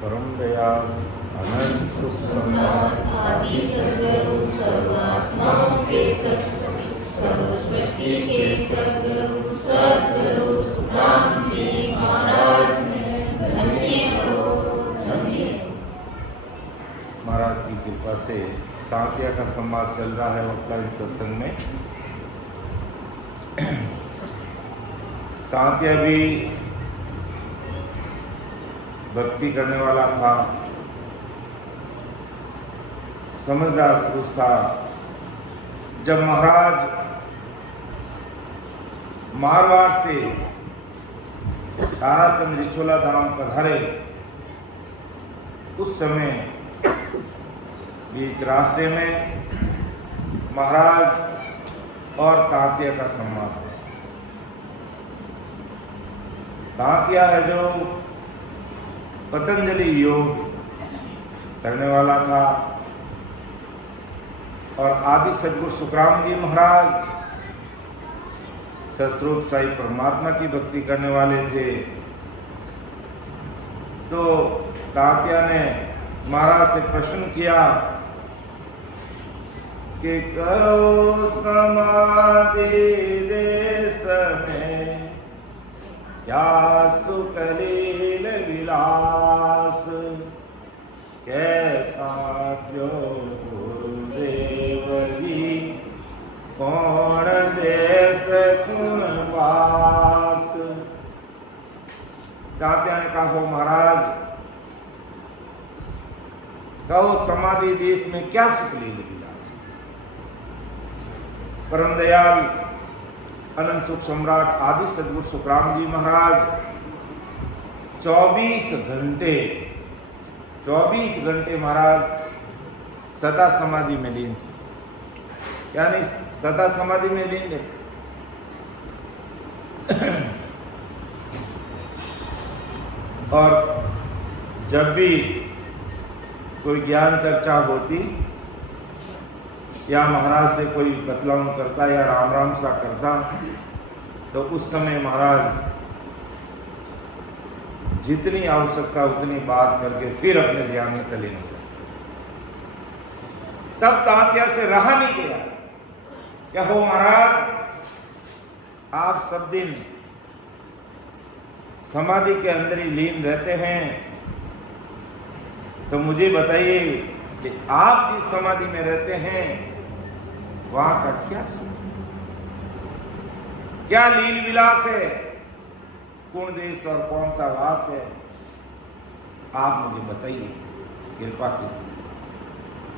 परम दयाल अनंत सुख सम्राट आदि सद्गुरु सर्वात्माओं के सद्गुरु सर्व सृष्टि के सद्गुरु सद्गुरु सुखराम जी महाराज ने धन्य हो धन्य हो। महाराज की कृपा से तांतिया का संवाद चल रहा है ऑफलाइन सत्संग में। तांतिया भी भक्ति करने वाला था, समझदार पुरुष था। जब महाराज मारवाड़ से ताराचंद रिछोला धाम पधारे, उस समय बीच रास्ते में महाराज और तांतिया का संवाद। तांतिया है जो पतंजलि योग करने वाला था और आदि सद्गुरु सुखराम जी महाराज सस्वरूप साई परमात्मा की भक्ति करने वाले थे। तो तांतिया ने महाराज से प्रश्न किया कि कहो समाधि देश में क्या सुकलील विलास, कहता जो गुरुदेव जी कौन देश कुण वास। तांतिया ने कहा, हो महाराज, कहो समाधि देश में क्या सुकलील विलास। परम दयाल अनंत सुख सम्राट आदि सद्गुरु सुखराम जी महाराज 24 घंटे महाराज सदा समाधि में लीन थे। यानी सदा समाधि में लीन थे। और जब भी कोई ज्ञान चर्चा होती या महाराज से कोई बतलाव करता या राम राम सा करता, तो उस समय महाराज जितनी आवश्यकता उतनी बात करके फिर अपने ध्यान में चले जाते। तब तांतिया से रहा नहीं गया। क्या हो महाराज, आप सब दिन समाधि के अंदर ही लीन रहते हैं, तो मुझे बताइए कि आप जिस समाधि में रहते हैं वहां का क्या सुख, क्या लील विलास है, कौन देश और कौन सा वास है, आप मुझे बताइए कृपा की।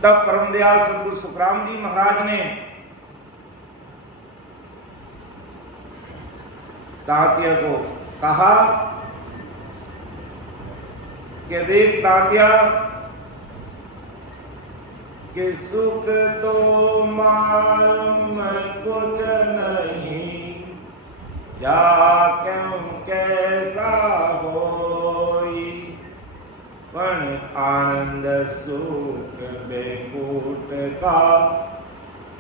तब परम दयाल सद्गुरु सुखराम जी महाराज ने तांतिया को कहा कि देख तांतिया, कि सुख तो मालूम कुछ नहीं, या क्यों कैसा होई, पण आनंद सुख बेकूट का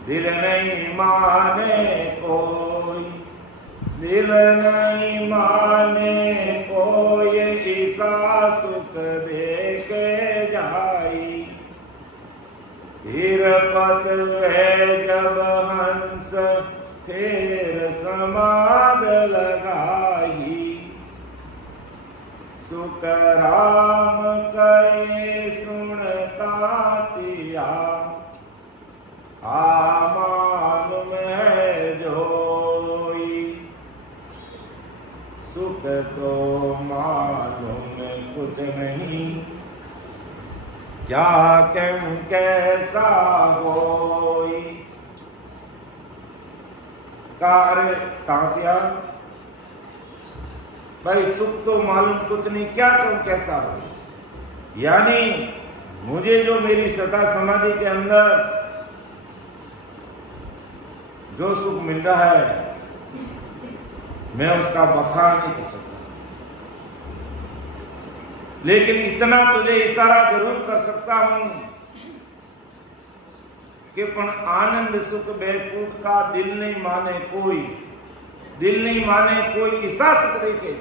दिल नहीं माने कोई, दिल नहीं माने कोई, ऐसा सुख देके जाई। धीरपत वे जब हंस फिर समाध लगाई, सुख राम कहे सुनता तिया, मालूम है जोई, सुख तो मालूम कुछ नहीं, क्या क्यों कैसा होई। कार्य तांतिया, भाई सुख तो मालूम कुछ नहीं, क्या क्यों कैसा हो। यानी मुझे जो मेरी सदा समाधि के अंदर जो सुख मिल रहा है, मैं उसका बखान नहीं कर सकता, लेकिन इतना तुझे इशारा जरूर कर सकता हूं कि पण आनंद सुख बैकुंठ का दिल नहीं माने कोई, दिल नहीं माने कोई, ऐसा सुख देखे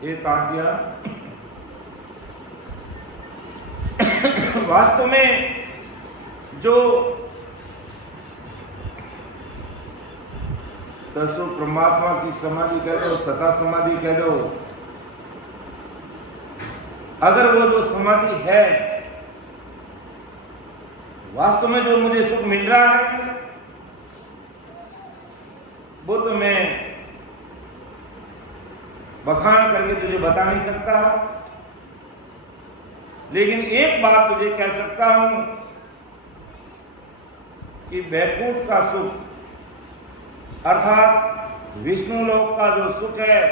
ये ताकिया वास्तव में जो सस्वरूप परमात्मा की समाधि कह दो, सता समाधि कह दो, अगर वो जो समाधि है, वास्तव में जो मुझे सुख मिल रहा है, वो तो मैं बखान करके तुझे बता नहीं सकता, लेकिन एक बात तुझे कह सकता हूं कि वैकुंठ का सुख अर्थात विष्णु लोक का जो सुख है,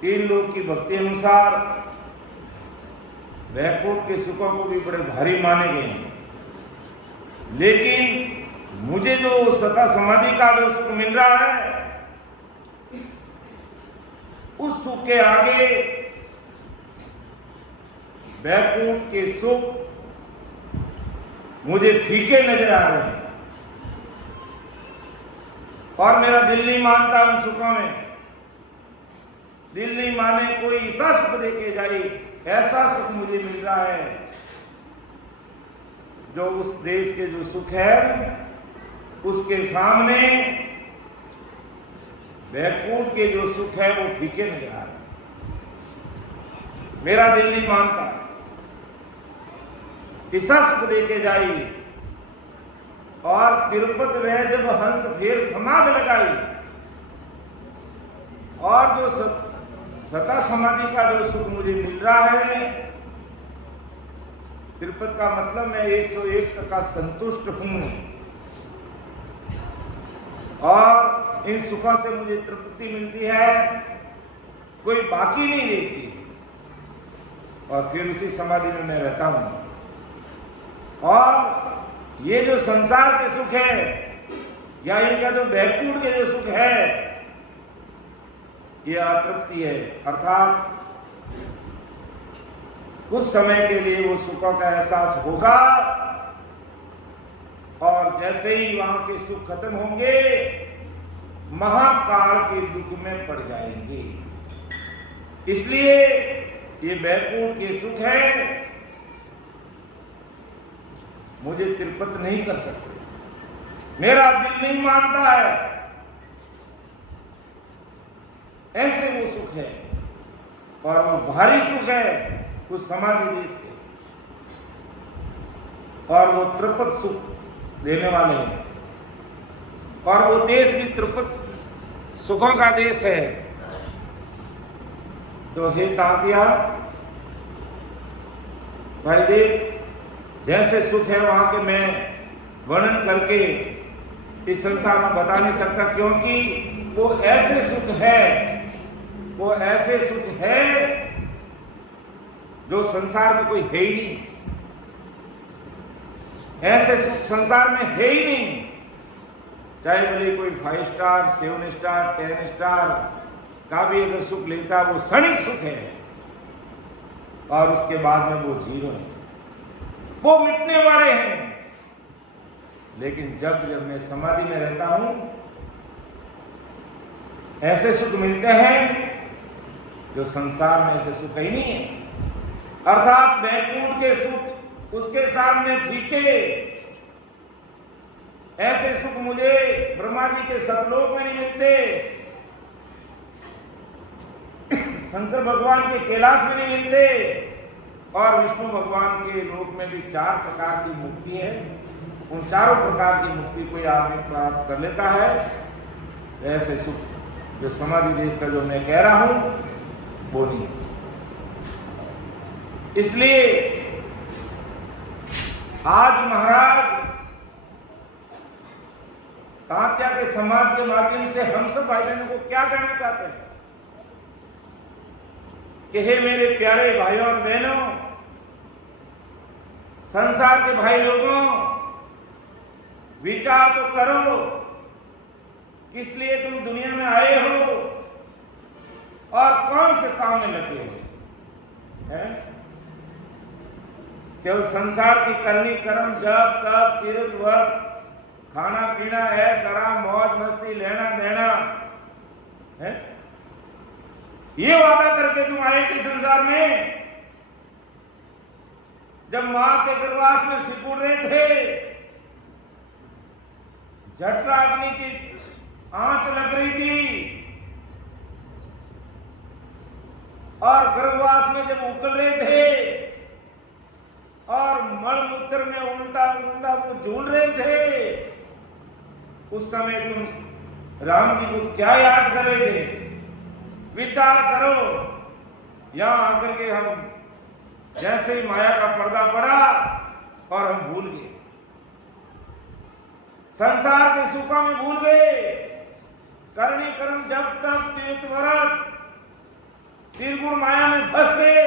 तीन लोक की भक्ति अनुसार वैकुंठ के सुखों को भी बड़े भारी माने गए हैं, लेकिन मुझे जो सता समाधि का जो सुख मिल रहा है, उस सुख के आगे वैकुंठ के सुख मुझे फीके नजर आ रहे हैं और मेरा दिल नहीं मानता उन सुखों में। दिल नहीं माने कोई ऐसा सुख देके जाए, ऐसा सुख मुझे मिल रहा है जो उस देश के जो सुख है उसके सामने वैकुंठ के जो सुख है वो फीके नजर आ रहे हैं। मेरा दिल नहीं मानता, ऐसा सुख देके जाई। और तिरुपति में जब हंस फिर समाधि लगाई और जो सता समाधि का जो सुख मुझे मिल रहा है, तिरुपति का मतलब मैं 101% संतुष्ट हूं और इन सुखों से मुझे तृप्ति मिलती है, कोई बाकी नहीं रहती और फिर उसी समाधि में मैं रहता हूं। और ये जो संसार के सुख है या इनका जो वैकुंठ के जो सुख है, ये अतृप्ति है, अर्थात कुछ समय के लिए वो सुखों का एहसास होगा और जैसे ही वहां के सुख खत्म होंगे महाकाल के दुख में पड़ जाएंगे। इसलिए ये वैकुंठ के सुख है, मुझे तृप्त नहीं कर सकते, मेरा दिल नहीं मानता है। ऐसे वो सुख है और वो भारी सुख है उस समाधि देश के, और वो तृप्त सुख देने वाले हैं और वो देश भी तृप्त सुखों का देश है। तो हे तांतिया भाई देख, जैसे सुख है वहां के मैं वर्णन करके इस संसार में बता नहीं सकता, क्योंकि वो ऐसे सुख है, वो ऐसे सुख है जो संसार में कोई है ही नहीं। ऐसे सुख संसार में है ही नहीं, चाहे भले कोई 5 स्टार 7 स्टार 10 स्टार का भी अगर सुख लेता, वो क्षणिक सुख है और उसके बाद में वो जीरो है, वो मिटने वाले हैं। लेकिन जब जब मैं समाधि में रहता हूं, ऐसे सुख मिलते हैं जो संसार में ऐसे सुख ही नहीं है, अर्थात वैकुंठ के सुख उसके सामने फीके। ऐसे सुख मुझे ब्रह्मा जी के सतलोक में नहीं मिलते, शंकर भगवान के कैलाश में नहीं मिलते, और विष्णु भगवान के लोक में भी 4 प्रकार की मुक्ति है। उन चारों प्रकार की मुक्ति कोई आदमी प्राप्त कर लेता है। ऐसे सुख जो समाधि देश का जो मैं कह रहा हूं वो नहीं। इसलिए आज महाराज तात्या के समाज के माध्यम से हम सब भाई बहनों को क्या कहना चाहते हैं कि हे मेरे प्यारे भाइयों और बहनों, संसार के भाई लोगों, विचार तो करो किस लिए तुम दुनिया में आए हो और कौन से काम में लगे हो। है केवल संसार की करनी कर्म जप तप तीर्थ व्रत खाना पीना है, शराब मौज मस्ती लेना देना है, ये वादा करके तुम आए थे संसार में, जब मां के गर्भवास में सिकुड़ रहे थे, जठराग्नि की आंच लग रही थी, और गर्भवास में जब उकल रहे थे और मलमूत्र में उल्टा उल्टा वो झूल रहे थे, उस समय तुम राम जी को क्या याद कर रहे थे? विचार करो। यहां आकर के हम जैसे ही माया का पर्दा पड़ा और हम भूल गए, संसार के सुखों में भूल गए। करनी कर्म जब तक तीर्थव्रत त्रिगुण माया में फंस गए,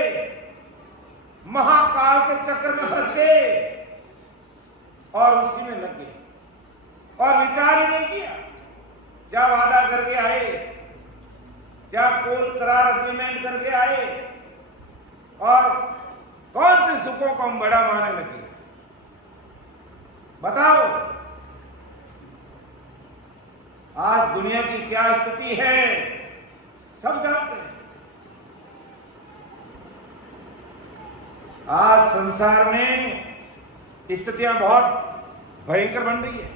महाकाल के चक्र में फंस गए और उसी में लग गए और विचार ही नहीं किया। क्या वादा करके आए, क्या कोल करार अग्रीमेंट करके आए, और कौन से सुखों को हम बड़ा मानने लगे? बताओ। आज दुनिया की क्या स्थिति है सब जानते हैं। आज संसार में स्थितियां बहुत भयंकर बन रही है,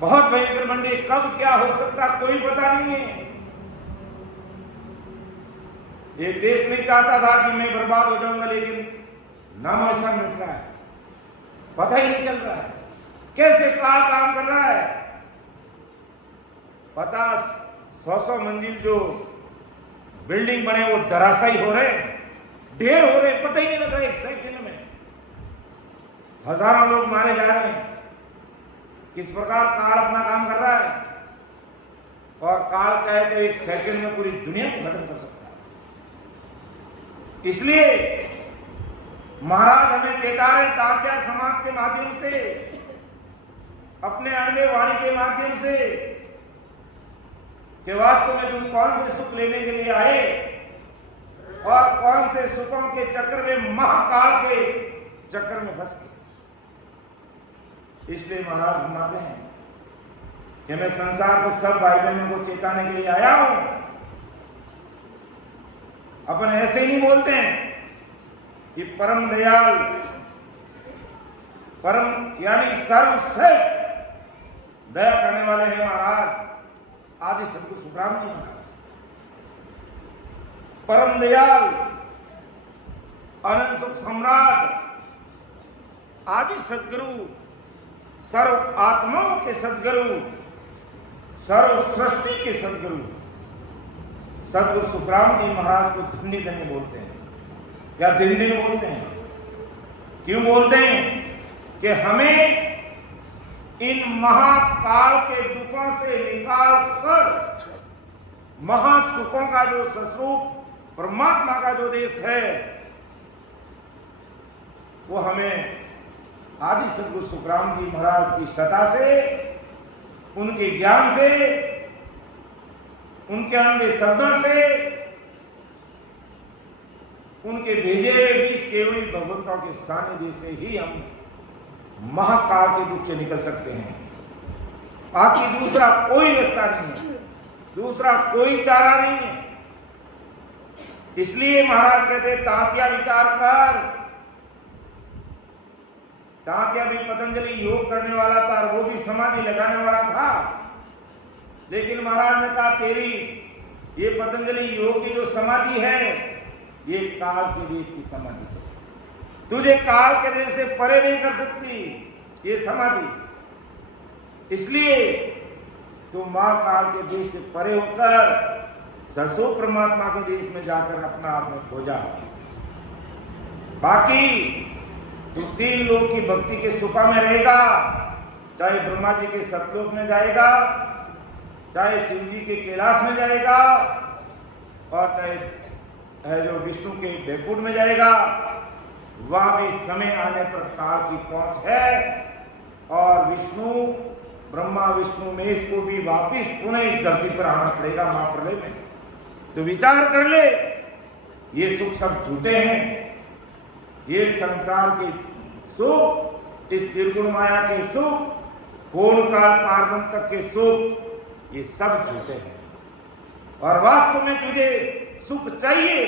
बहुत भयंकर बन रही है। कब क्या हो सकता कोई पता नहीं है। ये देश नहीं चाहता था कि मैं बर्बाद हो जाऊंगा, लेकिन नाम ऐसा मिट रहा है, पता ही नहीं चल रहा है कैसे काल काम कर रहा है। 50-100 मंजिल जो बिल्डिंग बने वो धराशायी हो रहे, ढेर हो रहे, पता ही नहीं लग रहा। एक सेकंड में हजारों लोग मारे जा रहे हैं। किस प्रकार काल अपना काम कर रहा है, और काल चाहे तो एक सेकंड में पूरी दुनिया को खत्म कर सकता है। इसलिए महाराज हमें देता है तात्या समाज के माध्यम से, अपने अणवे वाणी के माध्यम से, कि वास्तव में तुम कौन से सुख लेने के लिए आए और कौन से सुखों के चक्कर में, महाकाल के चक्कर में फंस गए। इसलिए महाराज फरमाते हैं कि मैं संसार के सब भाई बहनों को चेताने के लिए आया हूं। अपन ऐसे ही नहीं बोलते हैं कि परम दयाल, परम यानी सर्वश्रेष्ठ दया करने वाले हैं महाराज आदि सदगुरु सुखराम जी महाराज। परम दयाल, अनंत सुख सम्राट आदि सदगुरु, सर्व आत्माओं के सदगुरु, सर्व सृष्टि के सदगुरु सदगुरु सुखराम जी महाराज को धन्य धन्य बोलते हैं, या दिन दिन बोलते हैं। क्यों बोलते हैं? कि हमें इन महाकाल के दुखों से निकाल कर महासुखों का जो स्वरूप परमात्मा का जो देश है, वो हमें आदि सदगुरु सुखराम जी महाराज की सत्ता से, उनके ज्ञान से, उनके अनंत शब्दों से, उनके भेजे हुए 20 केवली भगवंतों के सानिध्य से ही हम महाकाल के दुख से निकल सकते हैं। बाकी दूसरा कोई रास्ता नहीं है, दूसरा कोई चारा नहीं है। इसलिए महाराज कहते तात्या विचार कर। तात्या भी पतंजलि योग करने वाला था, वो भी समाधि लगाने वाला था, लेकिन महाराज ने कहा तेरी ये पतंजलि योग की जो समाधि है, ये काल के देश की समाधि है, तुझे काल के देश से परे नहीं कर सकती ये समाधि। इसलिए तू महाकाल के देश से परे होकर ससो परमात्मा के देश में जाकर अपना आप में खो जा। बाकी तू 3 लोक की भक्ति के सुखा में रहेगा, चाहे ब्रह्मा जी के सतलोक में जाएगा, चाहे शिव जी के कैलाश में जाएगा, और चाहे जो विष्णु के बैकुंठ में जाएगा। वहां भी समय आने पर काल की पहुंच है, और विष्णु ब्रह्मा विष्णु महेश को भी वापिस पुनः इस धरती पर आना पड़ेगा महाप्रलय में। तो विचार कर ले, ये सुख सब झूठे हैं। ये संसार के सुख, इस त्रिगुण माया के सुख, पूर्ण काल पार्वन तक के सुख, ये सब झूठे हैं। और वास्तव में तुझे सुख चाहिए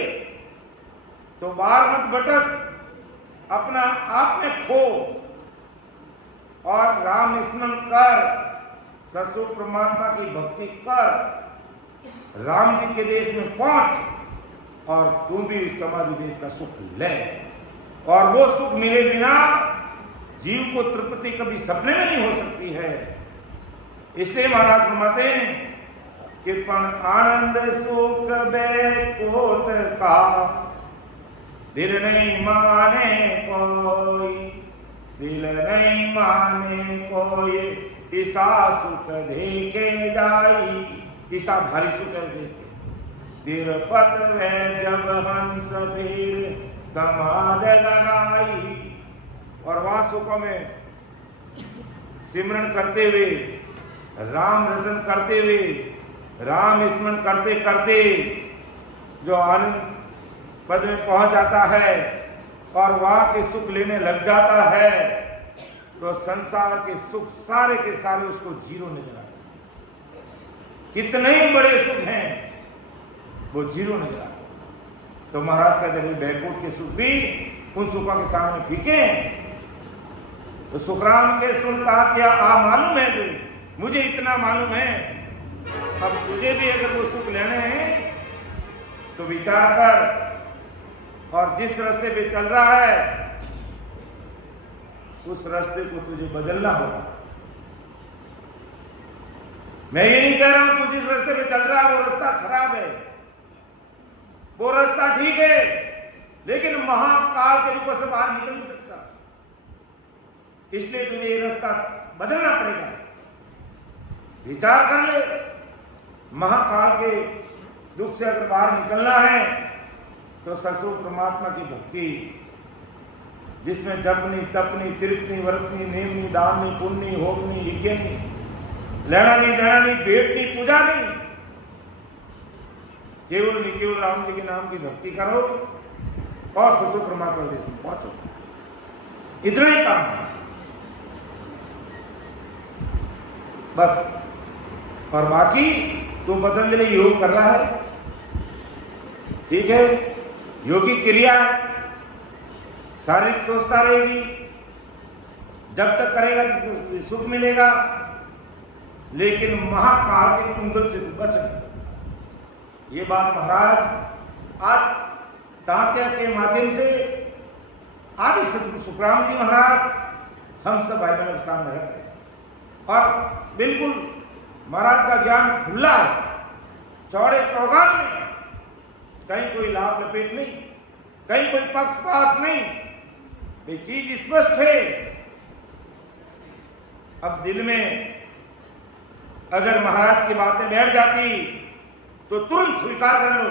तो बाहर मत भटक, अपना आप में खो और राम स्मरण कर, ससुर परमात्मा की भक्ति कर, राम जी के देश में पहुंच और तू भी समाधि देश का सुख ले। और वो सुख मिले बिना जीव को तृप्ति कभी सपने में नहीं हो सकती है। इसलिए महाराज फरमाते हैं कि पण आनंद सुख बैकुंठ का दिल नहीं माने कोई, दिल नहीं माने कोई, ईसा सुख देखे जाई। ईसा भारी सुख है देश के। तिरपत में जब हंस फिर समाध लगाई। और वहां सुखों में सिमरन करते हुए, राम रटन करते हुए, राम स्मरण करते करते जो आनंद पद में पहुंच जाता है और वहां के सुख लेने लग जाता है तो संसार के सुख सारे के सारे उसको जीरो नजर आते हैं। कितने ही बड़े सुख हैं वो जीरो नजर आते हैं। तो महाराज का जब बैकुंठ के सुख भी उन सुखों के सामने फीके तो सुखराम के सुनता आ मालूम है तुझे, मुझे इतना मालूम है, अब तुझे भी अगर वो सुख लेने हैं तो विचार कर और जिस रास्ते पे चल रहा है उस रास्ते को तुझे बदलना होगा। मैं ये नहीं कह रहा हूं तू जिस रास्ते पे चल रहा है वो रास्ता खराब है, वो रास्ता ठीक है, लेकिन महाकाल के रूप से बाहर निकल नहीं सकता। इसलिए तुझे ये रास्ता बदलना पड़ेगा। विचार कर ले, महाकाल के दुख से अगर बाहर निकलना है तो ससुर परमात्मा की भक्ति जिसमें जपनी तपनी तिरपनी वरतनी नेमनी दाननी पुण्यनी होमनी यज्ञनी लेना नहीं देना नहीं भेंट नहीं पूजा नहीं, केवल केवल राम जी के नाम की भक्ति करो और ससुर परमात्मा देश में पहुंचो। इतना ही काम है बस। और बाकी तू पतंजलि योग कर रहा है, ठीक है, योगी क्रिया शारीरिक सोचता रहेगी, जब तक करेगा तो सुख मिलेगा, लेकिन महाकाल के चुंगल से तू बच नहीं सकता। ये बात महाराज आज तात्या के माध्यम से आदि सदगुरु सुखराम जी महाराज हम सब भाई बहनों के सामने रख रहे हैं। और बिल्कुल महाराज का ज्ञान खुला है, चौड़े चौगान में, कहीं कोई लाभ लपेट नहीं, कहीं कोई पक्षपात नहीं, ये चीज स्पष्ट है। अब दिल में अगर महाराज की बातें बैठ जाती तो तुरंत स्वीकार कर लो,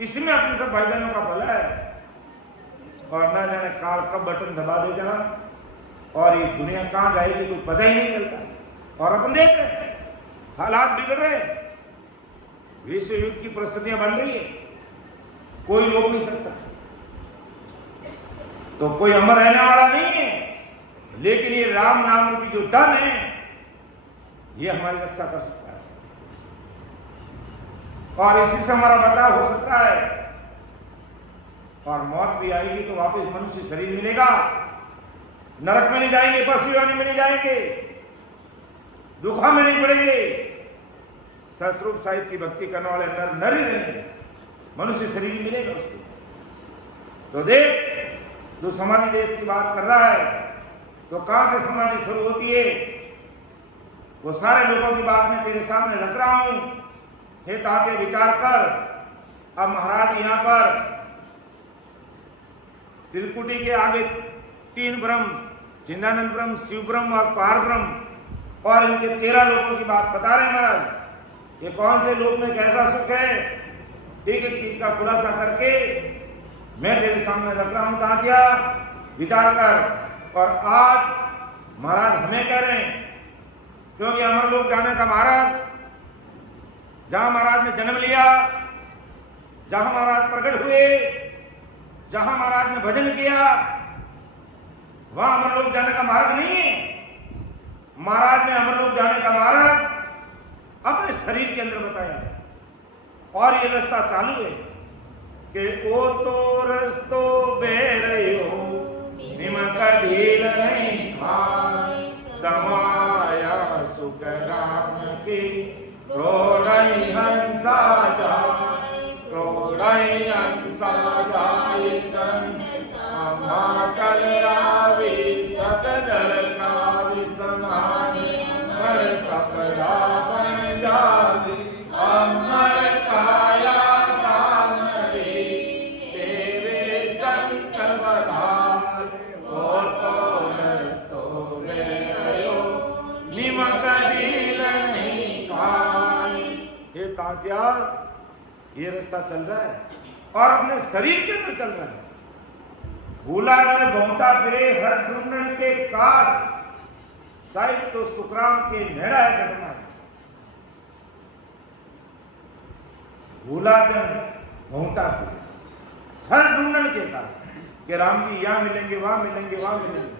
इसमें अपने सब भाई बहनों का भला है। और न जाने काल कब बटन दबा देगा और ये दुनिया कहां जाएगी कोई पता ही नहीं चलता। और अपन देख रहे हैं हालात बिगड़ रहे हैं, विश्व युद्ध की परिस्थितियां बन रही है, कोई रोक नहीं सकता। तो कोई अमर रहने वाला नहीं है, लेकिन ये राम नाम रूपी जो धन है ये हमारी रक्षा कर सकता है और इसी से हमारा बचाव हो सकता है। और मौत भी आएगी तो वापस मनुष्य शरीर मिलेगा, नरक में नहीं जाएंगे, पशु योनि में नहीं जाएंगे, दुखा में नहीं पड़ेंगे। सस्वरूप साहिब की भक्ति करने वाले नर नर ही रहेंगे, मनुष्य शरीर मिलेगा उसको। तो देख जो समाधि देश की बात कर रहा है तो कहां से समाधि शुरू होती है, वो सारे लोगों की बात मैं तेरे सामने रख रहा हूं। हे ताते विचार कर। अब महाराज यहां पर त्रिकुटी के आगे तीन ब्रह्म, चिदानंद ब्रह्म, शिव ब्रह्म और पार ब्रह्म, और इनके 13 लोगों की बात बता रहे हैं महाराज। ये कौन से लोक में कैसा सुख है, एक एक चीज का खुलासा करके मैं तेरे सामने रख रहा हूं तात्या, विचार कर। और आज महाराज हमें कह रहे हैं, क्योंकि अमर लोक जाने का मार्ग, जहां महाराज ने जन्म लिया, जहां महाराज प्रकट हुए, जहां महाराज ने भजन किया, वहां अमर लोक जाने का मार्ग नहीं है। महाराज ने अमर लोक जाने का मार्ग अपने शरीर के अंदर बताया। और ये रास्ता चालू है कि ओ तो रस्तो बेरयो निमक ढील नहीं खाए समाया सुख राम की रोड़ई हंसा जाए रोड़ई हंसा जाए संत समाचल आवी सत जल कावी समाने अमर कपड़ा बन जावे अमर काया कामरे तेरे संत बधार ओ तो रस्तो बेरयो निमक ढील नहीं खाए। ये तात्या ये रास्ता चल रहा है और अपने शरीर के अंदर चल रहा है। भूला नर भौंता फिरे हर ढूंढण के काज साहिब तो सुखराम के नेड़ा है घटना है। भूला जन भौंता फिरे हर ढूंढण के काज कि राम जी यहाँ मिलेंगे वहां मिलेंगे वहां मिलेंगे।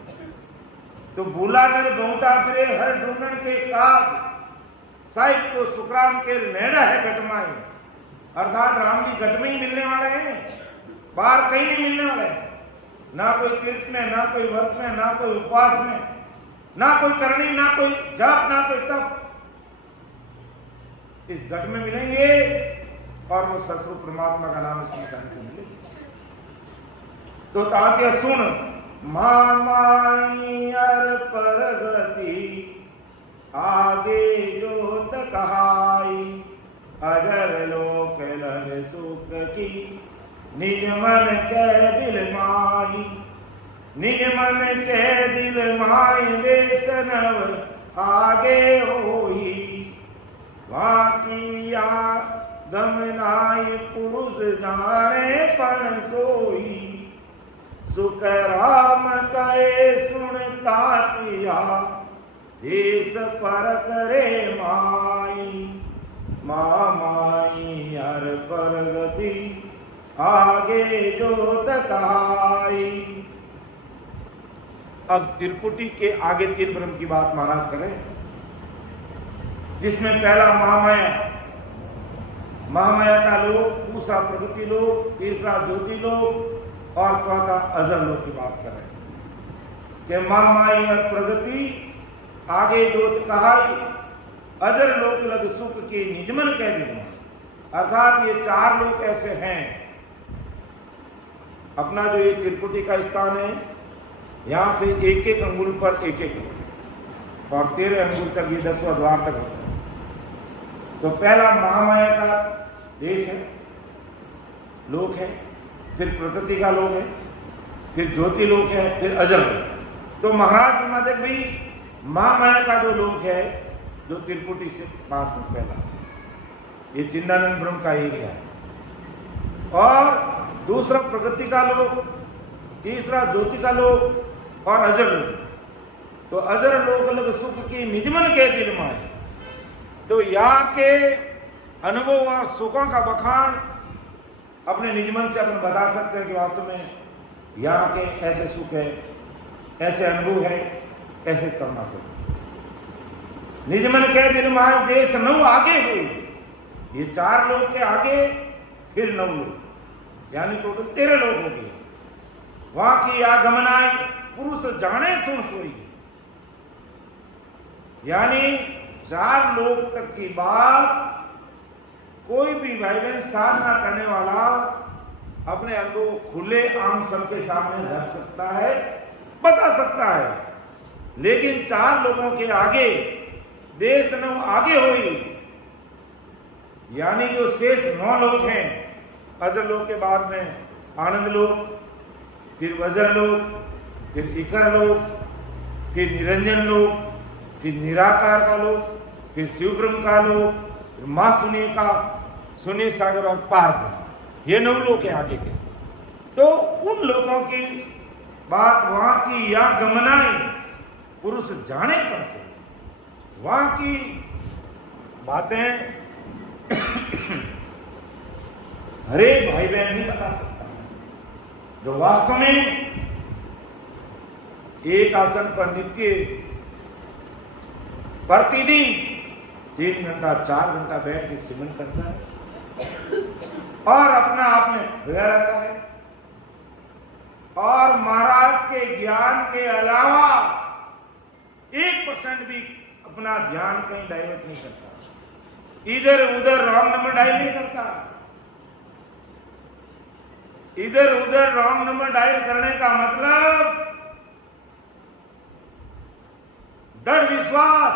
तो भूला नर भौंता फिरे हर ढूंढण के काज साहिब तो सुखराम के नेड़ा है घटमाए। अर्थात राम जी घट में ही मिलने वाले हैं, बाहर कहीं नहीं मिलने वाले हैं। ना कोई तीर्थ में, ना कोई व्रत में, ना कोई उपवास में, ना कोई करनी, ना कोई जप, ना कोई तप। इस घट में मिलेंगे और वो सतगुरु परमात्मा का नाम स्मरण से मिलेंगे। तो तात्या सुन मामाई अर परगति आगे जोत कहाई अजर लोक लग सुख की निज मन के दिल माई निज मन के दिल माई देश नव आगे होई वाकिया गमनाई पुरुष जाने पन सोई सुख राम कहे सुनता तिया देश पर करे माई मामाई हर परगति आगे जोत कहाई। अब त्रिपुटी के आगे तीन ब्रह्म की बात महाराज करें, जिसमें पहला महामाया, महामाया का लोक, दूसरा प्रगति लोक, तीसरा ज्योति लोक और चौथा अजर लोक की बात कर रहे हैं कि महामाई और प्रगति आगे जोत कहाई अजर लोक लग सुख के निजमन कह दिया। अर्थात ये चार लोक ऐसे हैं। अपना जो ये त्रिपुटी का स्थान है, यहाँ से एक एक अंगुल पर एक एक और 13 अंगुल तक ये 10वां द्वार तक होता है। तो पहला महामाया का देश है, लोक है, फिर प्रकृति का लोक है, फिर ज्योति लोक है, फिर अजर लोक। तो महाराज ब्रह्मदेव भी महामाया का जो लोक है, जो त्रिपुटी से पास में पहला, ये चिन्नानंद ब्रह्म का एरिया है। और दूसरा प्रगति का लोक, तीसरा ज्योति का लोक और अजर लोक। तो अजर लोक लग सुख की निजमन के दिल माए। तो यहाँ के अनुभव और सुखों का बखान अपने निजमन से अपन बता सकते हैं कि वास्तव में यहाँ के ऐसे सुख है, ऐसे अनुभव है, ऐसे तमाशे। निजमन के दिल माए देश नौ आगे हुई। ये चार लोग के आगे फिर 9 लोग, यानी टोटल 13 लोग हो गए। वहां की आगमनाई पुरुष जाने सुन सोई, यानी 4 लोग तक की बात कोई भी भाई बहन साधना करने वाला अपने अनुभव खुले आम सबके सामने रख सकता है, बता सकता है। लेकिन 4 लोगों के आगे देश 9 आगे हुई, यानी जो शेष 9 लोग हैं, अजर लोक के बाद में आनंद लोक, फिर वज्र लोक, फिर इकर लोक, फिर निरंजन लोक, फिर निराकार का लोक, फिर शिव ब्रह्म का लोक, फिर मां सुनी का, सुनी सागर और पार ब्रह्म। ये 9 लोक हैं आगे के। तो उन लोगों की बात वहां की या गमनाई पुरुष जाने पर से वहां की बातें हरे भाई बहन नहीं बता सकता। जो वास्तव में एक आसन पर नित्य प्रतिदिन 3 घंटा 4 घंटा बैठ के सिमरन करता है, और अपना आप में खोया रहता है और महाराज के ज्ञान के अलावा 1% भी अपना ध्यान कहीं डाइवर्ट नहीं करता, इधर उधर रॉन्ग नंबर डायल नहीं करता। इधर उधर रॉन्ग नंबर डायल करने का मतलब दृढ़ विश्वास।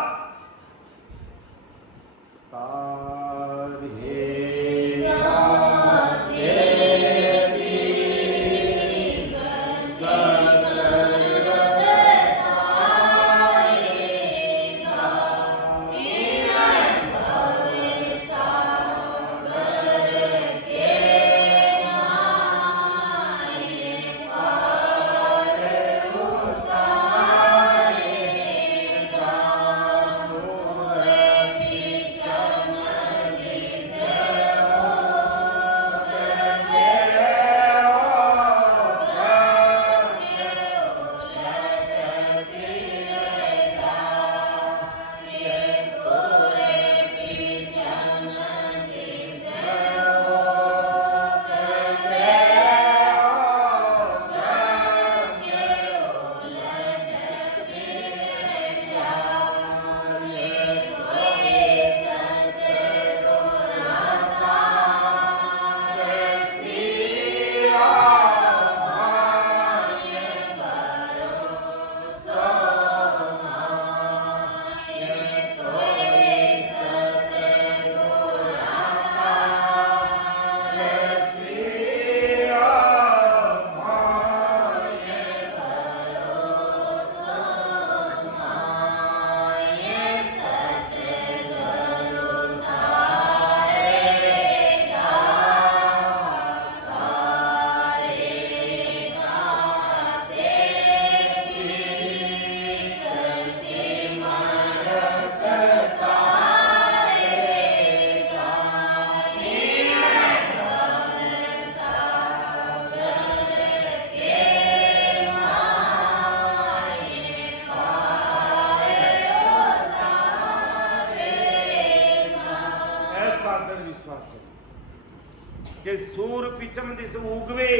कि सूर पिचम दिस उगवे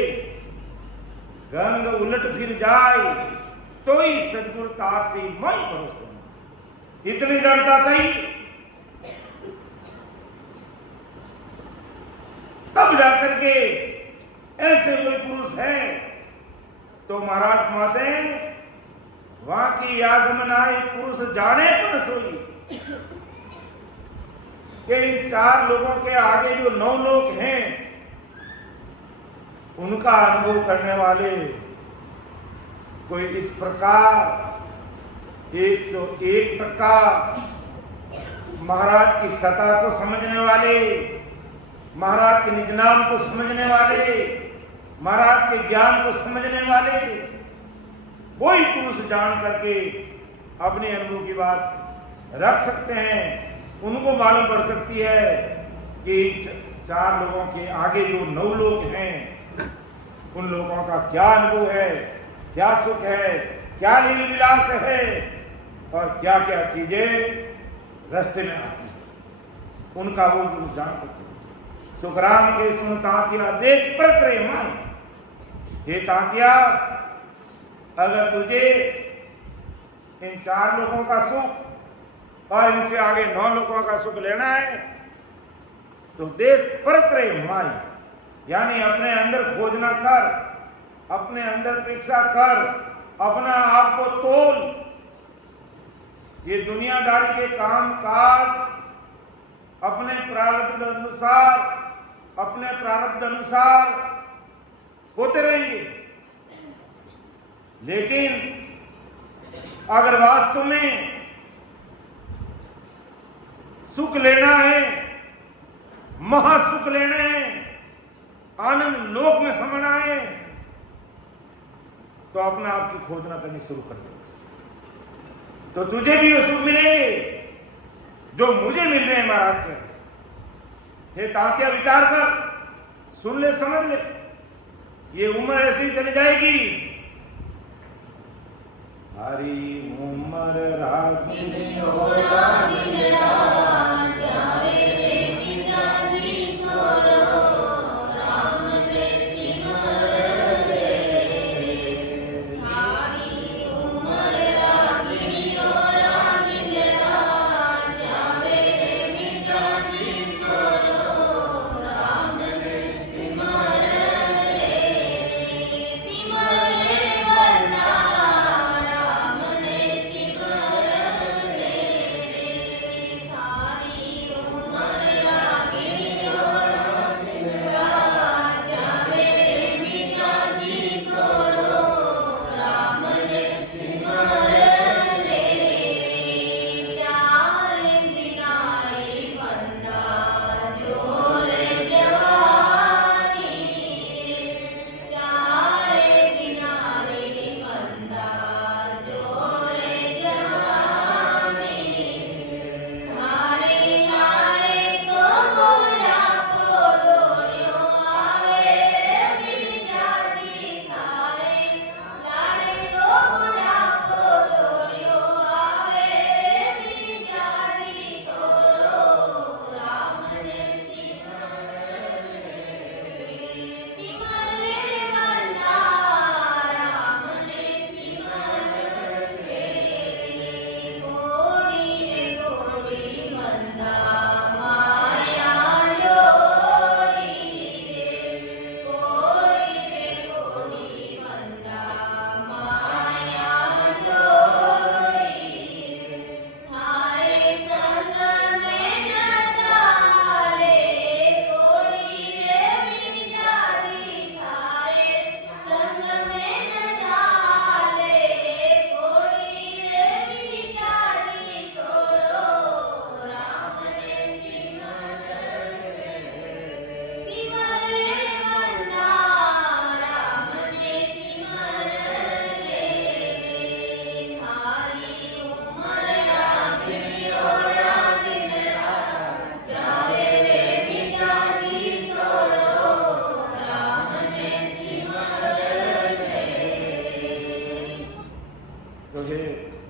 रंग उलट फिर जाए तो ही सदगुरु तासी मई भरोसे। इतनी जड़ता चाहिए तब जाकर के ऐसे कोई पुरुष है तो महाराज माते वहां की आगमन आई पुरुष जाने पर सोई कि इन 4 लोगों के आगे जो 9 लोग हैं उनका अनुभव करने वाले कोई इस प्रकार 101% महाराज की सत्ता को समझने वाले, महाराज के निज नाम को समझने वाले, महाराज के ज्ञान को समझने वाले वही पुरुष जान करके अपने अनुभव की बात रख सकते हैं। उनको मालूम पड़ सकती है कि 4 लोगों के आगे जो 9 लोग हैं उन लोगों का क्या अनुभव है, क्या सुख है, क्या लील विलास है और क्या क्या चीजें रास्ते में आती है, उनका वो पुरुष जान सकते हैं। सुखराम के सुन तांतिया देख प्रकृ माई, हे तांतिया अगर तुझे इन 4 लोगों का सुख और इनसे आगे 9 लोगों का सुख लेना है तो देश प्रकृ माई यानी अपने अंदर खोजना कर, अपने अंदर परीक्षा कर, अपना आप को तोल। ये दुनियादारी के काम काज अपने प्रारब्ध अनुसार, अपने प्रारब्ध अनुसार होते रहेंगे, लेकिन अगर वास्तव में सुख लेना है, महासुख लेने हैं, आनंद लोक में समझना है तो अपना आप की खोजना करनी शुरू कर दे, तो तुझे भी वो सुख मिलेंगे जो मुझे मिल रहे हैं महाराज के। हे तांतिया विचार कर, सुन ले, समझ ले, ये उम्र ऐसी चली जाएगी। हरी उम्र रागिनी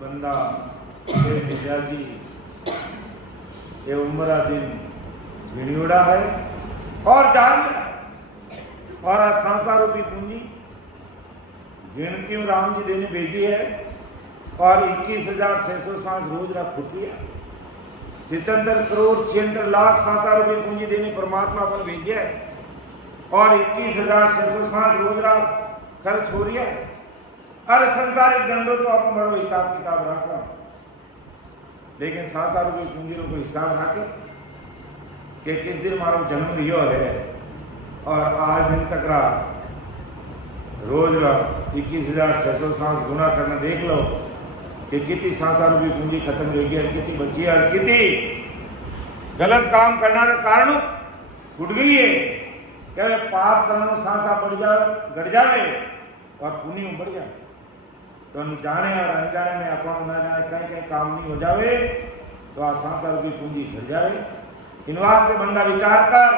बंदा ये मिजाजी ये उम्रा दिन भिड़ियोड़ा है और जान और आज सांसा रूपी पूंजी गिनती राम जी देने भेजी है और 21,600 सांस रोज रात फूटी है। 77 करोड़ 76 लाख सांसा रूपी पूंजी देने परमात्मा पर भेजी है और 21,600 सांस रोज रात खर्च हो रही है। अरे संसारिक दंडो तो आप बड़ो हिसाब किताब रखा, लेकिन सांसा रूपी पूंजी को हिसाब रखे कि किस दिन मारो जन्म लियो है और आज दिन तक रहा रोज 21,600 सांस गुना करना देख लो कि कितनी सांसा रूपी पूंजी खत्म हो गई है, कितनी बची है, कितनी गलत काम करना के कारण उठ गई है। क्या पाप करना सांसा बढ़ जाए घट जाए और पुण्य बढ़ जाए तो जाने और अनजाने में अपन ना जाने कहीं कहीं काम नहीं हो जावे तो आ सांसा रूपी पूंजी घट जाए। इन वास्ते बंदा विचार कर,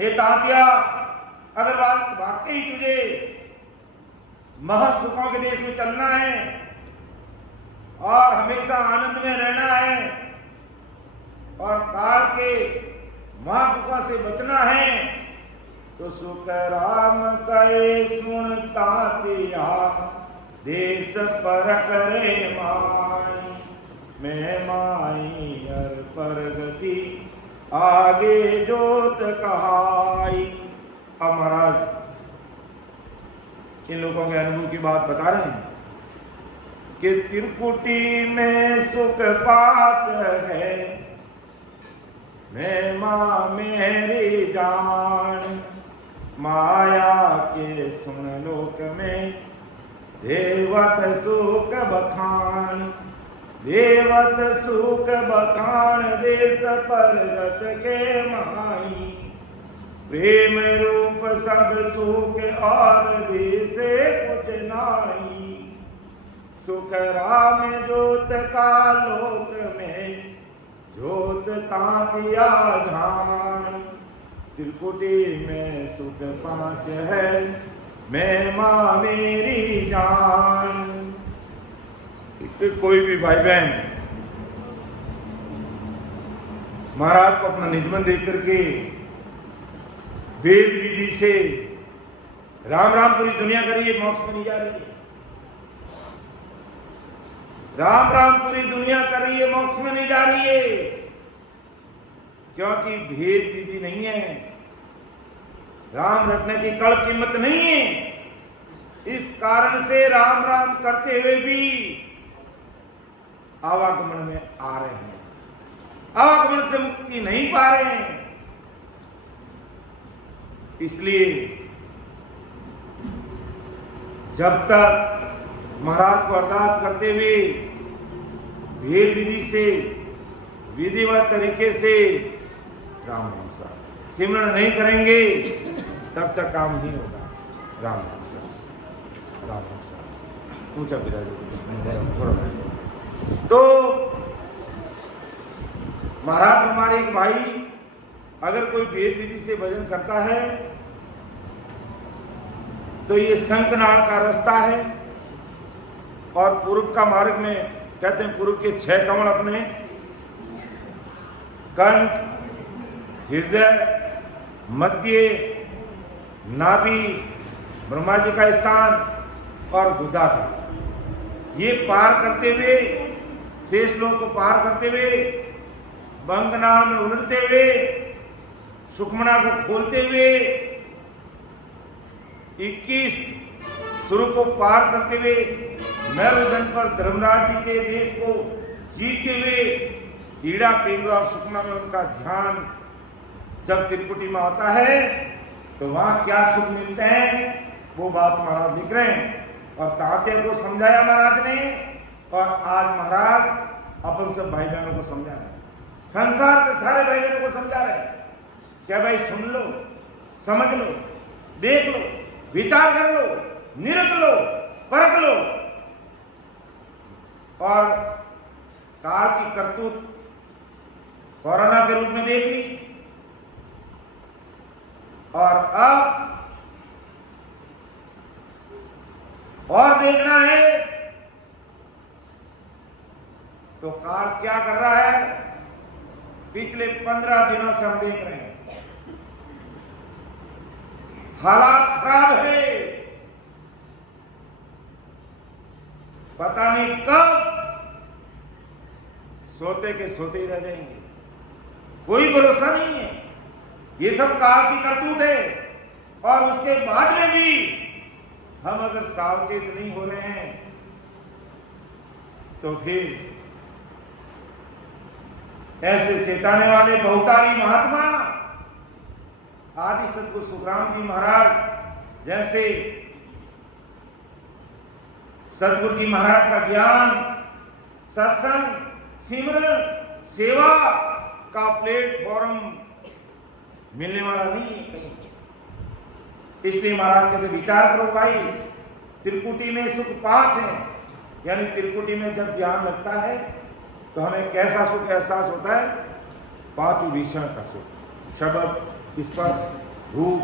हे तातिया, अगर वाकई तुझे महसुखों के देश में चलना है और हमेशा आनंद में रहना है और काल के महापुखों से बचना है तो सुख राम कहे सुन तातिया देश पर करे माई मैं माई हर परगति आगे जोत कहाई। अब महाराज इन लोगों के अनुभव की बात बता रहे हैं कि त्रिकुटी में सुख पाच है मैं माँ मेरी जान माया के सुन लोक में देवत सुख बखान देवत सुख बखान देश परगत के माई प्रेम रूप सब सुख और देशे कुछ नाई सुख राम जोत का लोक में जोत तातिया धान त्रिकुटी में सुख पांच है मैं माँ मेरी जान। कोई भी भाई बहन महाराज को अपना निजमन देख करके वेद विधि से राम राम पूरी दुनिया करिए मोक्ष में नहीं जा रही है। राम राम पूरी दुनिया कर रही है मोक्ष में नहीं जा रही है क्योंकि भेद विधि नहीं है, राम रखने की कड़ कीमत नहीं है। इस कारण से राम राम करते हुए भी आवागमन में आ रहे हैं, आवागमन से मुक्ति नहीं पा रहे हैं। इसलिए जब तक महाराज को अरदास करते हुए भेद विधि से विधिवत तरीके से राम नाम सा सिमरण नहीं करेंगे तब तक काम नहीं होगा। राम नाम सा राम नाम सा ऊंचा विराज। तो महाराज हमारे एक भाई अगर कोई भेद विधि से भजन करता है तो ये शंखनाद का रास्ता है और पूर्व का मार्ग में कहते हैं पूर्व के 6 कमल अपने कंठ हृदय मध्य नाभि ब्रह्मा जी का स्थान और गुदा का ये पार करते हुए शेष लोक को पार करते हुए बंगनाल में उलटते हुए सुखमना को खोलते हुए 21 स्वरूप को पार करते हुए मैरुदंड पर धर्मराज जी के देश को जीतते हुए ईड़ा पिंगला और सुखना में उनका ध्यान जब त्रिकुटी में आता है तो वहां क्या सुख मिलते हैं वो बात महाराज लिख रहे हैं। और ताते को समझाया महाराज ने और आज महाराज अपन सब भाई बहनों को समझा रहे हैं, संसार के सारे भाई बहनों को समझा रहे हैं। क्या भाई सुन लो, समझ लो, देख लो, विचार कर लो, निरख लो, परख लो और काल की करतूत कोरोना के रूप में देख ली और अब और देखना है तो काल क्या कर रहा है? पिछले 15 दिनों से हम देख रहे हैं, हालात खराब है। पता नहीं कब सोते के सोते ही रह जाएंगे, कोई भरोसा नहीं है। ये सब काल की करतूत है। और उसके बाद में भी हम अगर सावचेत नहीं हो रहे हैं तो फिर ऐसे चेताने वाले बहुतारी महात्मा आदि सतगुरु सुखराम जी महाराज जैसे सतगुरु जी महाराज का ज्ञान, सत्संग, सिमरन, सेवा का प्लेटफॉर्म मिलने वाला नहीं है कहीं। इसलिए महाराज कहते विचार करो भाई, त्रिकुटी में सुख 5 है। यानी त्रिकुटी में जब ध्यान लगता है तो हमें कैसा सुख एहसास होता है? 5 विषयों का सुख, शब्द, स्पर्श, रूप,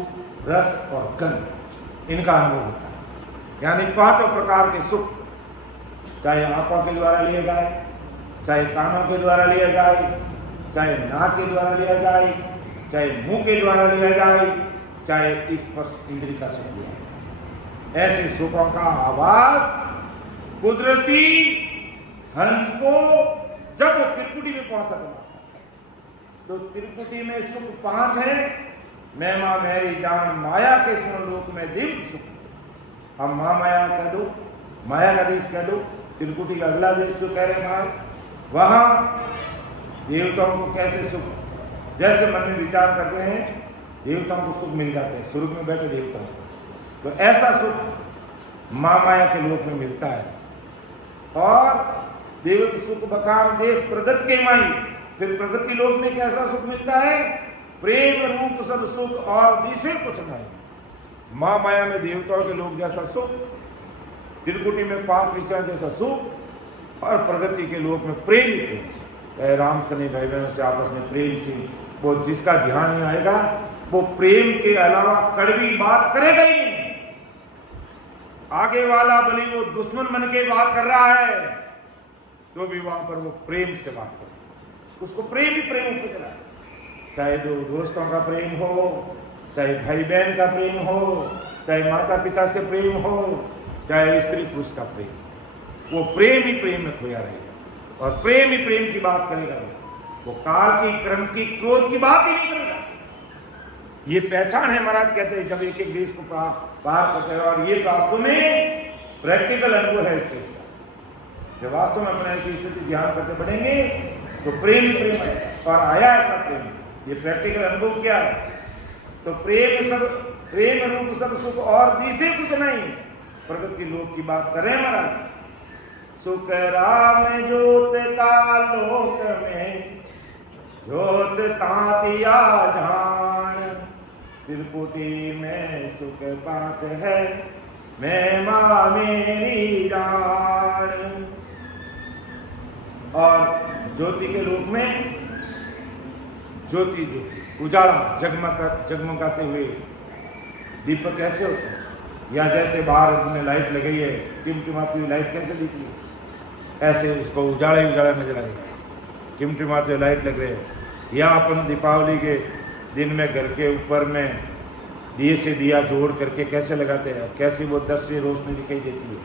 रस और गंध, इनका अनुभव होता है। यानी 5 प्रकार के सुख, चाहे आंखों के द्वारा लिए जाए, चाहे कानों के द्वारा लिया जाए, चाहे नाक के द्वारा लिया जाए, चाहे मुंह के द्वारा लिया जाए, चाहे स्पर्श इंद्रिय का सुख लिया जाए। ऐसे सुखों का आवास कुदरती हंस को जब वो त्रिकुटी में पहुंचा तो त्रिकुटी में सुख 5 है। मैं माँ मेरी जान माया के स्वर्ण लोक में दिव्य सुख। हम माँ माया कह दो, माया का देश कह दो, त्रिकुटी का अगला देश जो कह रहे महाराज, वहां देवताओं को कैसे सुख, जैसे मन में विचार करते हैं देवताओं को सुख मिल जाते हैं, स्वर्ग में बैठे देवताओं, तो ऐसा सुख माँ माया के लोक में मिलता है। और देवत सुख बकार देश प्रगति के माई, फिर प्रगति लोक में कैसा सुख मिलता है? प्रेम रूप सब सुख और दूसरे कुछ नहीं। माँ माया में देवताओं के लोक जैसा सुख, त्रिकुटी में 5 विषयों जैसा सुख, और प्रगति के लोक में प्रेम, राम सनी भाई बहनों से आपस में प्रेम से, वो जिसका ध्यान नहीं आएगा वो प्रेम के अलावा कड़वी बात करेगा ही नहीं। आगे वाला भले वो दुश्मन बन के बात कर रहा है तो भी वहां पर वो प्रेम से बात करे, उसको प्रेम ही प्रेम उपज रहा है। चाहे दो दोस्तों का प्रेम हो, चाहे भाई बहन का प्रेम हो, चाहे माता पिता से प्रेम हो, चाहे स्त्री पुरुष का प्रेम, वो प्रेम ही प्रेम में खोया रहेगा और प्रेम ही प्रेम की बात करेगा। वो काल की, क्रम की, क्रोध की बात ही नहीं करेगा। ये पहचान है महाराज कहते हैं जब एक एक देश को पार करते हैं। और ये वास्तव में प्रैक्टिकल अनुभव है इस चीज का। जब वास्तव में अपने ऐसी स्थिति ध्यान करते बढ़ेंगे तो प्रेम ही प्रेम है, और आया ऐसा प्रेम। ये प्रैक्टिकल अनुभव क्या है? तो प्रेम रूप सब सुख और दिशे कुछ नहीं। प्रगति लोक की बात कर रहे हैं महाराज। सुख राम ज्योत का लोक में, ज्योत तातिया जान, त्रिपुटी में सुख 5 है, मैं माँ मेरी जान। और ज्योति के रूप में ज्योति उजाला जगमगाते हुए दीपक कैसे होते हैं, या जैसे बाहर में लाइट लगी है, टिमटिमाती हुई लाइट कैसे दिखती है, ऐसे उसको उजाला ही उजाला नजर आएगा। टिमटिमाती हुई लाइट लग रही है। या अपन दीपावली के दिन में घर के ऊपर में दिए से दिया जोड़ करके कैसे लगाते हैं, कैसे वो दृश्य रोशनी दिखाई देती है।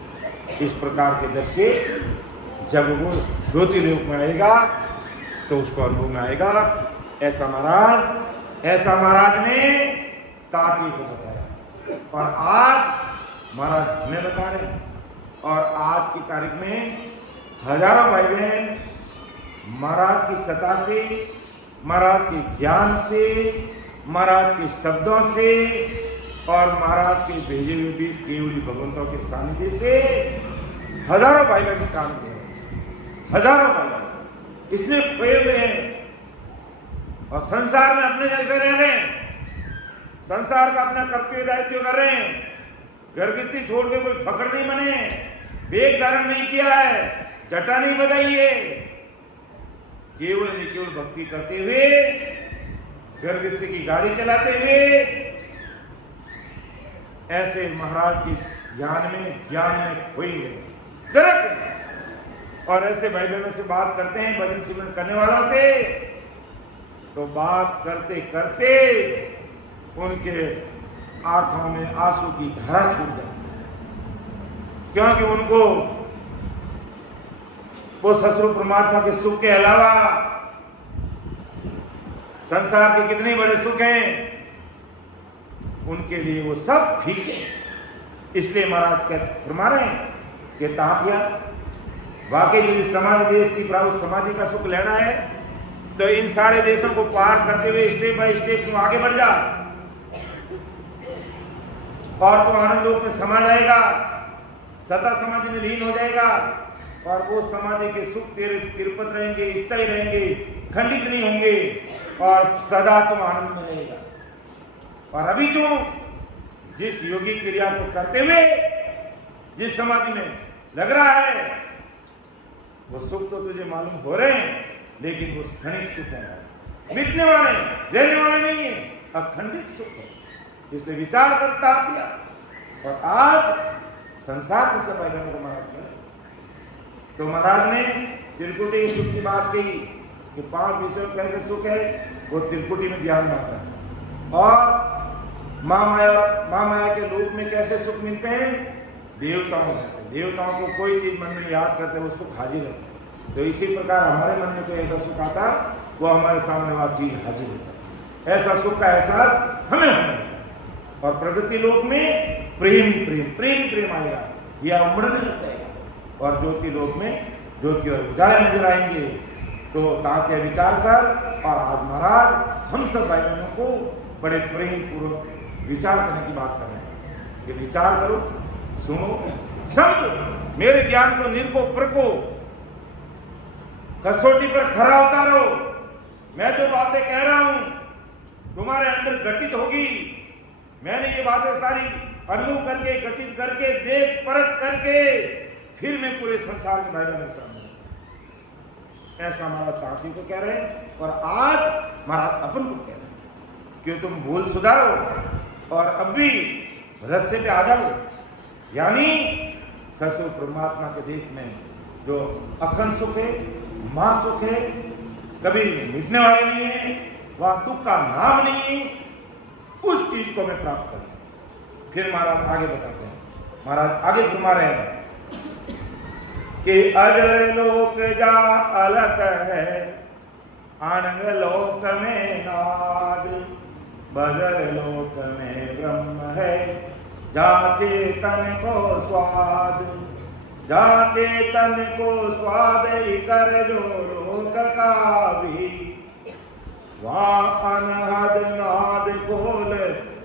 इस प्रकार के दृश्य जब वो ज्योति रूप में आएगा तो उसको अनुभव में आएगा। ऐसा महाराज ने ताती को बताया, और आज महाराज हमें बता रहे हैं। और आज की तारीख में हजारों भाई बहन महाराज की सत्ता से, महाराज के ज्ञान से, महाराज के शब्दों से और महाराज के भेजे हुए 20 केवली भगवंतों के सानिध्य से हजारों भाई बहन इस काम किए, हजारों भाई बहन इसमें खोए हुए हैं और संसार में अपने जैसे रह रहे हैं, संसार का अपना कर्तव्य दायित्व कर रहे हैं। गर्भस्थी छोड़ के कोई फकड़ नहीं बने, वेग धारण नहीं किया है, जटा नहीं बजाई है, केवल भक्ति करते हुए, गर्भस्थी की गाड़ी चलाते हुए, ऐसे महाराज के ज्ञान में खोए हुए। और ऐसे भाई बहनों से बात करते हैं, भजन सिमरन करने वालों से, तो बात करते करते उनके आंखों में आंसू की धारा छूट जाती है, क्योंकि उनको वो ससुर परमात्मा के सुख के अलावा संसार के कितने बड़े सुख हैं, उनके लिए वो सब फीके। इसलिए महाराज फरमा रहे हैं कि तांतिया वाकई जो इस समाधि देश की प्रभु समाधि का सुख लेना है तो इन सारे देशों को पार करते हुए स्टेप बाय स्टेप तुम आगे बढ़ जा और तुम आनंद लोक में समा जाएगा, सता समाधि में लीन हो जाएगा और वो समाधि के सुख तेरे तिरुपत रहेंगे, स्थायी रहेंगे, खंडित नहीं होंगे और सदा तुम आनंद में रहेगा। और अभी तुम जिस योगी क्रिया को करते हुए जिस समाधि में लग रहा है वो सुख तो तुझे मालूम हो रहे हैं, लेकिन वो क्षणिक सुख है, मिटने वाले रहने वाले नहीं है, अखंडित सुख है। इसलिए विचार करता किया और आज संसार की सफाई करने को महाराज किया। तो महाराज ने त्रिकुटी सुख की बात कही कि 5 विषयों कैसे सुख है वो त्रिकुटी में ध्यान आता है। और माँ माया के रूप में कैसे सुख मिलते हैं, देवताओं में से। देवताओं को कोई चीज मन में याद करते वो सुख हाजिर रहता है। तो इसी प्रकार हमारे मन में कोई ऐसा सुख आता वो हमारे सामने वह चीज हाजिर होता है। ऐसा सुख का एहसास हमें होना है। और प्रकृति लोक में प्रेम ही प्रेम आएगा, यह उमड़ने लग जाएगा। और ज्योति लोक में ज्योति और उजाले नजर आएंगे। तो तात्या विचार कर। और आज महाराज हम सब भाई बहनों को बड़े प्रेम पूर्वक विचार करने की बात कर रहे हैं कि विचार करो, सुनो, समझो, मेरे ज्ञान को निरको परको, कसौटी पर खरा उतारो। मैं जो बातें कह रहा हूं तुम्हारे अंदर घटित होगी। मैंने ये बातें सारी अनुभव करके, घटित करके, देख परख करके फिर मैं पूरे संसार के भाई बहनों के सामने ऐसा महाराज तांती को कह रहे हैं। और आज महाराज अपन को कह रहे हैं कि तुम भूल सुधारो और अब भी रास्ते पे आ जाओ। यानी ससुर परमात्मा के देश में जो अखंड सुख है, मां सुख है, कभी मिटने वाले नहीं है, वह दुख का नाम नहीं है, उस चीज को मैं प्राप्त करूं। फिर महाराज आगे बताते हैं। महाराज आगे घुमा रहे हैं कि अजर लोक जा अलग है, आनंद लोक में नाद, बजर लोक में ब्रह्म है, जाचे तन को स्वाद, जाचे तन को स्वाद कर जो लोक का भी, वहाँ अनहद नाद खोल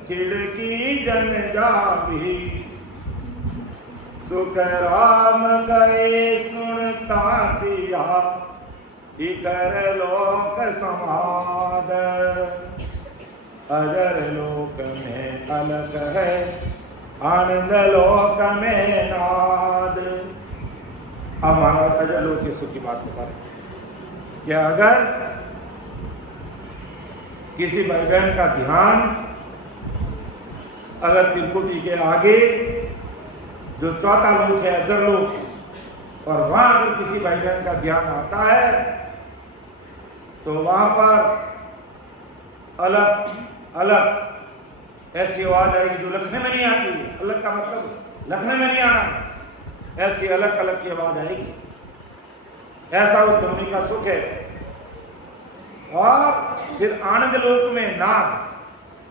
खिड़की जन जाभी, सुख राम गए सुनता दिया, इकर लोक समाद, अजर लोक में अलग है, आनंद लोक में नाद। अब महाराज अजर लोक के सुख की बात बता रहे कि अगर किसी भाई बहन का ध्यान अगर त्रिकुटी के आगे जो चौथा लोक है अजर लोक है, और वहां अगर किसी भाई बहन का ध्यान आता है तो वहां पर अलग अलग ऐसी आवाज आएगी जो लखने में नहीं आती। अलग का मतलब लखने में नहीं आना, ऐसी अलग अलग की आवाज आएगी। ऐसा उस ध्वनि का सुख है। और फिर आनंद लोक में नाद,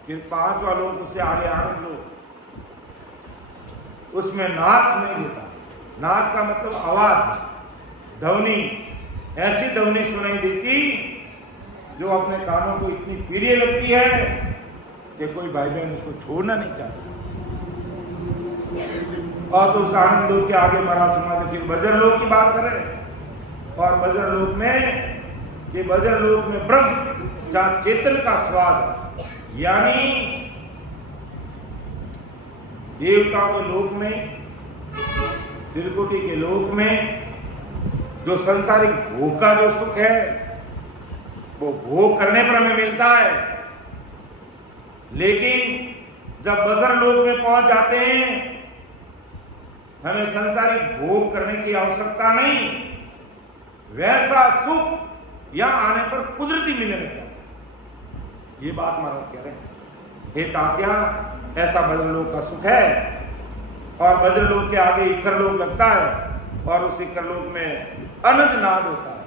फिर 5वां लोक उससे आगे आनंद लोक, उसमें नाद सुनाई देता। नाद का मतलब आवाज, ध्वनि, ऐसी ध्वनि सुनाई देती जो अपने कानों को इतनी प्रिय लगती है कि कोई भाई बहन उसको छोड़ना नहीं चाहता। और तो उस आनंद लोक के आगे महाराज फिर बजर लोक की बात करें। और बजर लोक में ये बजर लोक में ब्रह्म जहां चेतन का स्वाद, यानी देवताओं के लोक में, त्रिकुटी के लोक में जो संसारिक भोग का जो सुख है वो भोग करने पर हमें मिलता है। लेकिन जब बजर लोक में पहुंच जाते हैं हमें संसारिक भोग करने की आवश्यकता नहीं, वैसा सुख यहाँ आने पर कुदरती मिलने लगता है। ये बात महाराज कह रहे हैं, हे तात्या, ऐसा ब्रह्मलोक का सुख है। और ब्रह्मलोक के आगे इखरलोक लगता है और उस इखरलोक में अनंत नाद होता है,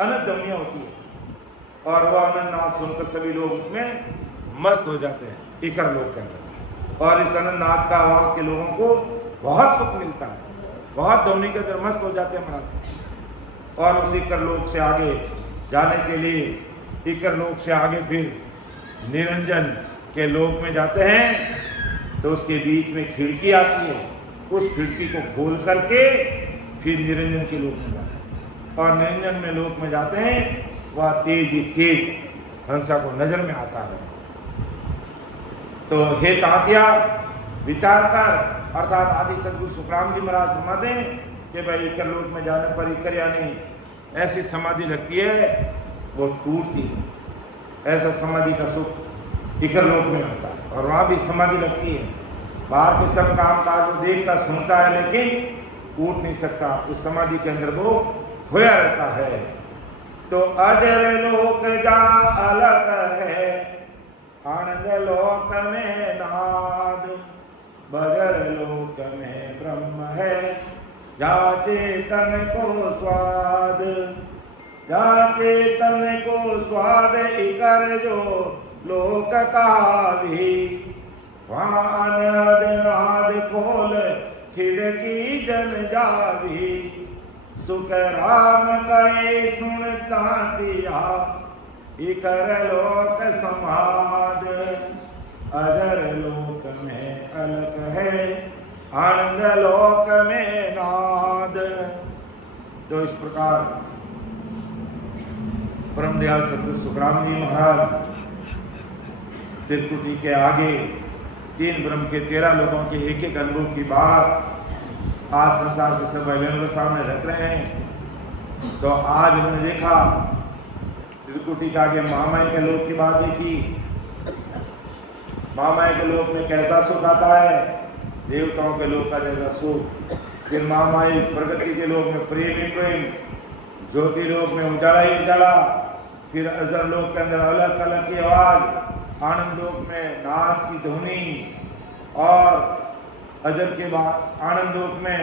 अनंत ध्वनियां होती है और वह अनंत नाद सुनकर सभी लोग उसमें मस्त हो जाते हैं इखरलोक के अंदर। और इस अनंत नाद का वहां के लोगों को बहुत सुख मिलता है, बहुत ध्वनि के अंदर मस्त हो जाते हैं महाराज। और उस इखरलोक से आगे जाने के लिए, इखरलोक से आगे फिर निरंजन के लोक में जाते हैं तो उसके बीच में खिड़की आती है, उस खिड़की को खोल करके फिर निरंजन के लोक में जाते हैं। और निरंजन में लोक में जाते हैं, वह तेज ही तेज हंसा को नजर में आता है। तो हे तात्या, विचार कर, अर्थात आदि सदगुरु सुखराम जी महाराज फरमाते हैं कि भाई इकर लोक में जाने पर इकर यानी ऐसी समाधि लगती है वो टूटती है। ऐसा समाधि का सुख इकर लोक में होता है और वहाँ भी समाधि लगती है। बाहर के सब काम काज को देखता सुनता है लेकिन उठ नहीं सकता, उस समाधि के अंदर वो खोया रहता है। तो अजर लोक जा अलग है, आनंद लोक में नाद, बजर लोक में ब्रह्म है, जा चेतन को स्वाद, जा चेतन को स्वाद इकर जो लोक का भी, वहाँ अनहद नाद खोल खिड़की जन जावी, सुख राम कहे सुनता दिया, इकर लोक समाद, अजर लोक में अलग है, आनंद लोक में नाद। तो इस प्रकार परमदयाल सतगुरु सुखराम जी महाराज त्रिकुटी के आगे तीन ब्रह्म के 13 लोगों के एक एक अनुभव की बात आज संसार के सब भाइयों के सामने रख रहे हैं। तो आज हमने देखा त्रिकुटी के आगे महामाई के लोक की बात देखी, महामाई के लोक में कैसा सुख आता है, देवताओं के लोक का जैसा सुख। फिर महामाई प्रगति के लोक में प्रेम ही प्रेम, ज्योति लोक में उजाला ही उजाला, फिर अजर लोक के अंदर अलग अलग की आवाज, आनंद लोक में नाद की ध्वनि, और अजर के बाद आनंद लोक में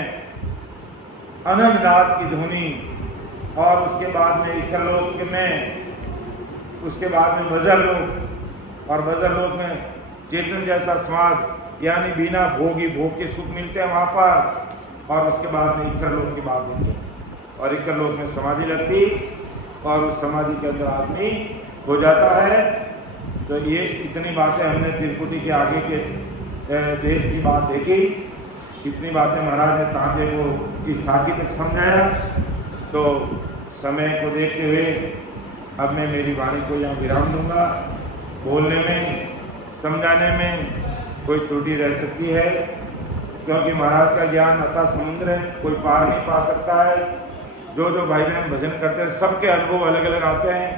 अनंत नाद की ध्वनि, और उसके बाद में इखर लोक में, उसके बाद में बजर लोक, और बजर लोक में चेतन जैसा स्वाद यानी बिना भोगी भोग के सुख मिलते हैं वहाँ पर। और उसके बाद में इखर लोक की बात देखी और इखर लोक में समाधि लगती और उस समाधि के अंदर आदमी हो जाता है। तो ये इतनी बातें हमने त्रिकुटी के आगे के देश की बात देखी, इतनी बातें महाराज ने तांते को इस साखी तक समझाया। तो समय को देखते हुए अब मैं मेरी वाणी को यहाँ विराम दूंगा। बोलने में समझाने में कोई त्रुटि रह सकती है क्योंकि महाराज का ज्ञान अतः समुद्र है, कोई पार नहीं पा सकता है। जो जो भाई बहन भजन करते हैं सबके अनुभव अलग अलग आते हैं,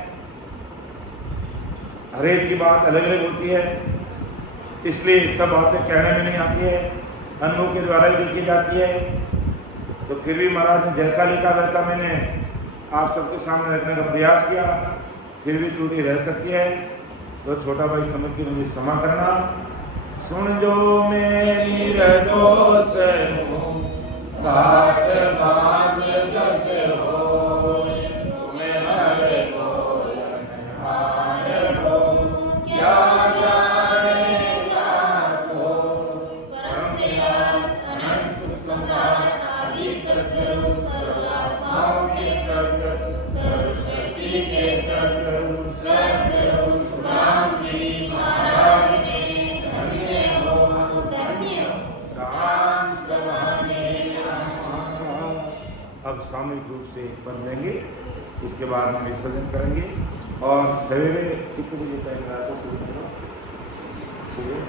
हर एक की बात अलग अलग होती है, इसलिए सब बातें कहने में नहीं आती है, अनुभव के द्वारा ही देखी जाती है। तो फिर भी महाराज ने जैसा लिखा वैसा मैंने आप सबके सामने रखने का प्रयास किया, फिर भी त्रुटि रह सकती है तो छोटा भाई समझ के मुझे क्षमा करना। सुन जो मैं निर्दोष हूँ, घाट मान जस हो, तुम्हें हर बोलनहार हो, क्या जानेगा तो परम दयाल अनंत सुख सम्राट आदि सद्गुरु सर्वात्माओं के सद्गुरु सर्व सृष्टि के सद्गुरु सद्गुरु सुखराम जी महाराज ने धन्य हो राम सभा में। अब सामूहिक रूप से पढ़ लेंगे, इसके बाद हम विसर्जन करेंगे और सवेरे कितने बजे टाइम रहा था सुबह?